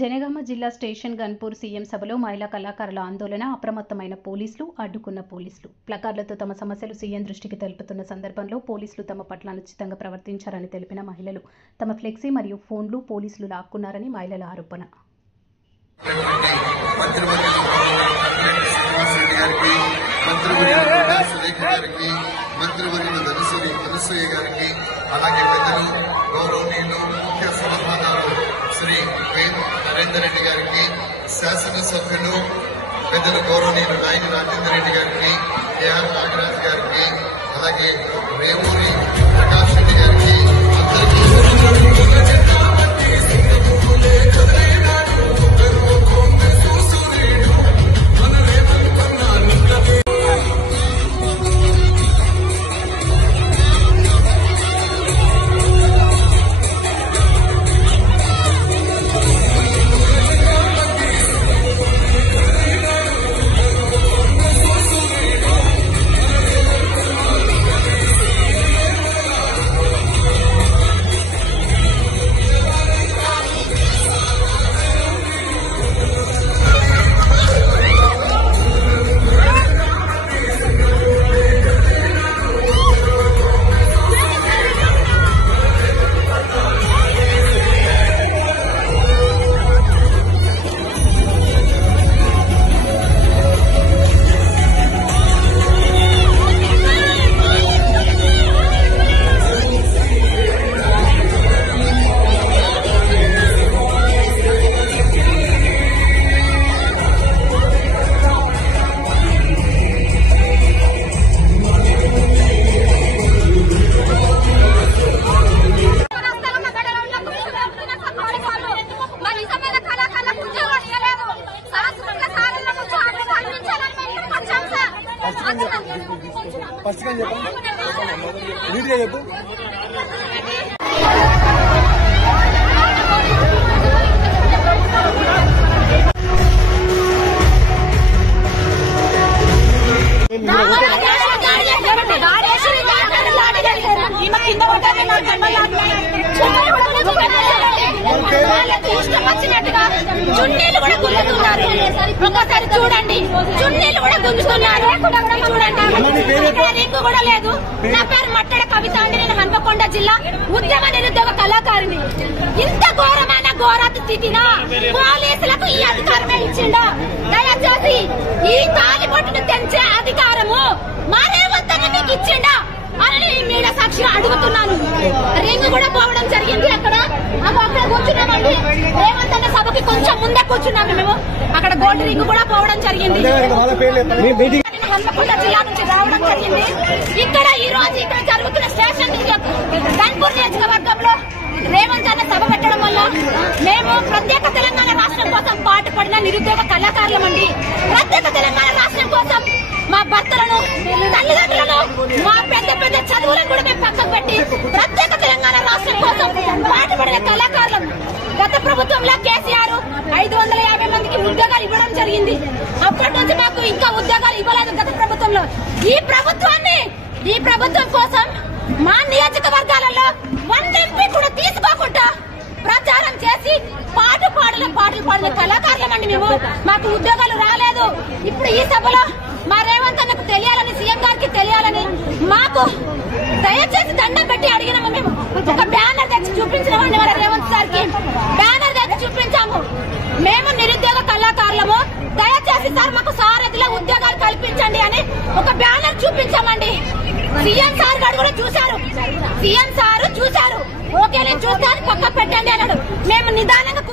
జనగామ జిల్లా station Ghanpur CM సభలో మహిళా కళాకారుల ఆందోళన, అప్రమత్తమైన పోలీసులు, అడ్డుకున్న పోలీసులు. ప్లకార్డులతో తమ సమస్యలు సీఎం దృష్టికి తెలుపుతున్న సందర్భంలో పోలీసులు తమ పట్ల అనుచితంగా ప్రవర్తించారని తెలిపిన మహిళలు తమ ఫ్లెక్సీ మరియు ఫోన్లు పోలీసులు లాక్కున్నారని మహిళల ఆరోపణ. శ్రీ నరేందర్ రెడ్డి గారికి, శాసనసభ్యులు పెద్దలు గౌరవనీయులు నాయని రాజేందర్ రెడ్డి గారికి, ఏఆర్ నాగరాజ్ గారికి, అలాగే రేవూరి ప్రకాష్ రెడ్డి గారికి ఫస్ట్ చెప్పండి, నీట్గా చెప్పు. ఇష్టం వచ్చినట్టుగా చున్నీలు కూడా గుంజుతున్నారు. ఒకసారి చూడండి, చున్నీలు కూడా గుంజుతున్నారు. చూడండి, రింగు కూడా లేదు. నా పేరు మట్టడ కవిత అండి. నేను హన్మకొండ జిల్లా ఉద్యమ నిరుద్యోగ కళాకారిణి. ఇంత ఘోరమైన ఘోరాతి స్థితినా పోలీసులకు ఈ అధికారమే ఇచ్చిండా? దయచేసి ఈ తాలిబొట్టును తెంచే అధికారము మరేవద్దనే మీకు ఇచ్చిండా అని మీడియా సాక్షిగా అడుగుతున్నాను. రింగ్ కూడా పోవడం జరిగింది. అక్కడ కూర్చున్నామండి. రేవంత్ అన్న సభకి కొంచెం ముందే కూర్చున్నాము మేము. అక్కడ గోల్డ్ రింగ్ కూడా పోవడం జరిగింది. హన్మకొండ జిల్లా నుంచి రావడం జరిగింది. ఇక్కడ ఈ రోజు ఇక్కడ జరుగుతున్న స్టేషన్ గన్పూర్ నియోజకవర్గంలో రేవంత్ అన్న సభ పెట్టడం వల్ల మేము ప్రత్యేక తెలంగాణ రాష్ట్రం కోసం పాటుపడిన నిరుద్యోగ కళాకారులమండి. ప్రత్యేక తెలంగాణ రాష్ట్రం కోసం మా భర్తలను, తల్లిదండ్రులను, మా పెద్ద పెద్ద చదువులను కూడా మేము పక్కకు పెట్టి ప్రత్యేక తెలంగాణ రాష్ట్రం కోసం పాటుపడిన కళాకారులం. గత ప్రభుత్వంలో కేసీఆర్ 550 మందికి ఉద్యోగాలు ఇవ్వడం జరిగింది. అప్పటి నుంచి మాకు ఇంకా ఉద్యోగాలు ఇవ్వలేదు గత ప్రభుత్వంలో. ఈ ప్రభుత్వం కోసం మా నియోజకవర్గాలలో 1 ఎంపీ కూడా తీసుకోకుండా ప్రచారం చేసి పాటలు పాడిన కళాకారులమండి మేము. మాకు ఉద్యోగాలు రాలేదు. ఇప్పుడు ఈ సభలో మా రేవంత్ అన్నకు తెలియాలని, సీఎం గారికి తెలియాలని మాకు దయచేసి దండం పెట్టి అడిగినాము. మేము ఒక బ్యానర్ తెచ్చి చూపించినామండి మన రేవంత్ సార్కి. బ్యానర్ తెచ్చి చూపించాము. మేము నిరుద్యోగ కళాకారులము, దయచేసి సార్ మాకు సారథిలో ఉద్యోగాలు కల్పించండి అని ఒక బ్యానర్ చూపించామండి. సీఎం సార్ గారు కూడా చూశారు. ఓకే నేను చూస్తాను, పక్క పెట్టండి అన్నాడు. మేము నిదానంగా